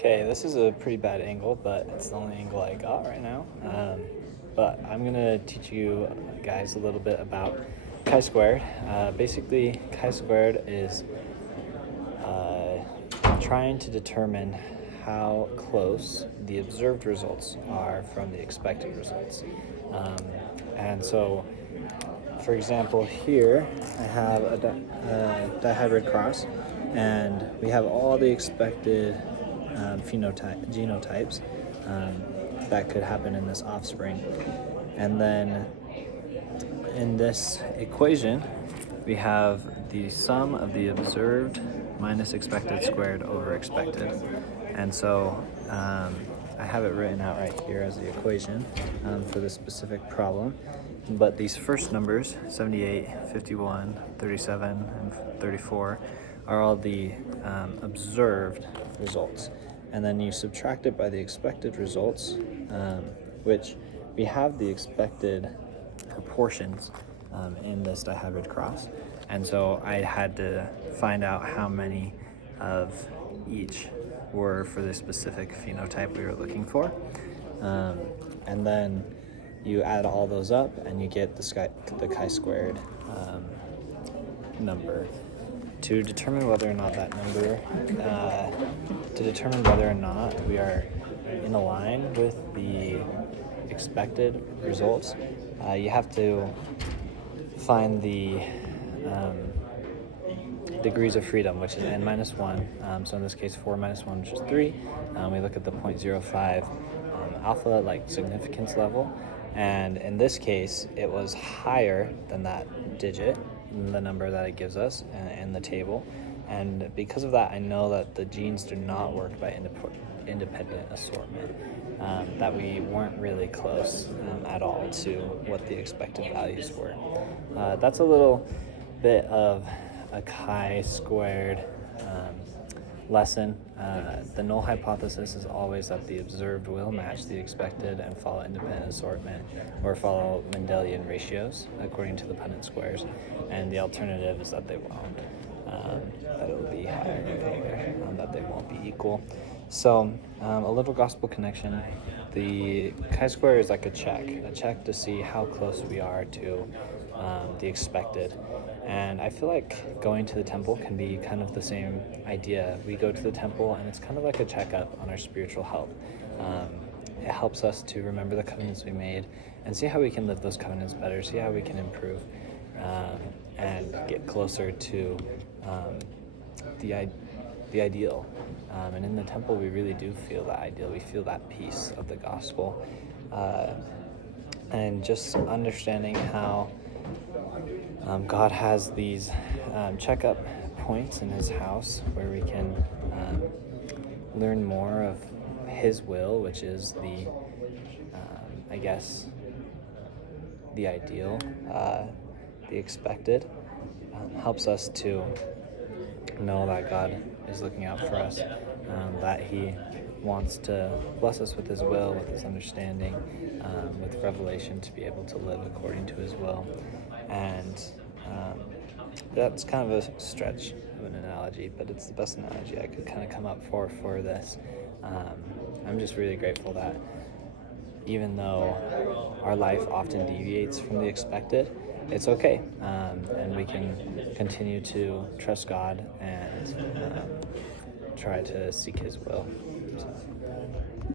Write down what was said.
Okay, this is a pretty bad angle, but it's the only angle I got right now. But I'm gonna teach you guys a little bit about chi-squared. Basically, chi-squared is trying to determine how close the observed results are from the expected results. And so, for example, here I have a dihybrid cross, and we have all the expected genotypes that could happen in this offspring. And then in this equation, we have the sum of the observed minus expected squared over expected. And so I have it written out right here as the equation for this specific problem. But these first numbers, 78, 51, 37, and 34, are all the observed results. And then you subtract it by the expected results, which we have the expected proportions in this dihybrid cross. And so I had to find out how many of each were for the specific phenotype we were looking for. And then you add all those up and you get the chi-squared number. To determine whether or not that number, to determine whether or not we are in a line with the expected results, you have to find the degrees of freedom, which is n minus 1. So in this case, 4 minus 1, which is 3. We look at the 0.05 alpha, like significance level. And in this case, it was higher than that digit, the number that it gives us in the table. And because of that, I know that the genes do not work by independent assortment, that we weren't really close at all to what the expected values were. That's a little bit of a chi-squared lesson. The null hypothesis is always that the observed will match the expected and follow independent assortment or follow Mendelian ratios according to the Punnett squares, and the alternative is that they won't, that it will be higher or lower, that they won't be equal. So a little gospel connection. The chi-square is like a check to see how close we are to the expected. And I feel like going to the temple can be kind of the same idea. We go to the temple and it's kind of like a checkup on our spiritual health. It helps us to remember the covenants we made and see how we can live those covenants better, see how we can improve and get closer to the ideal. And in the temple, we really do feel that ideal. We feel that peace of the gospel. And just understanding how God has these checkup points in his house where we can learn more of his will, which is the, I guess, the ideal, the expected, helps us to know that God is looking out for us, that he wants to bless us with his will, with his understanding, with revelation to be able to live according to his will. And that's kind of a stretch of an analogy, but it's the best analogy I could kind of come up for this. I'm just really grateful that even though our life often deviates from the expected, it's okay, and we can continue to trust God and try to seek his will.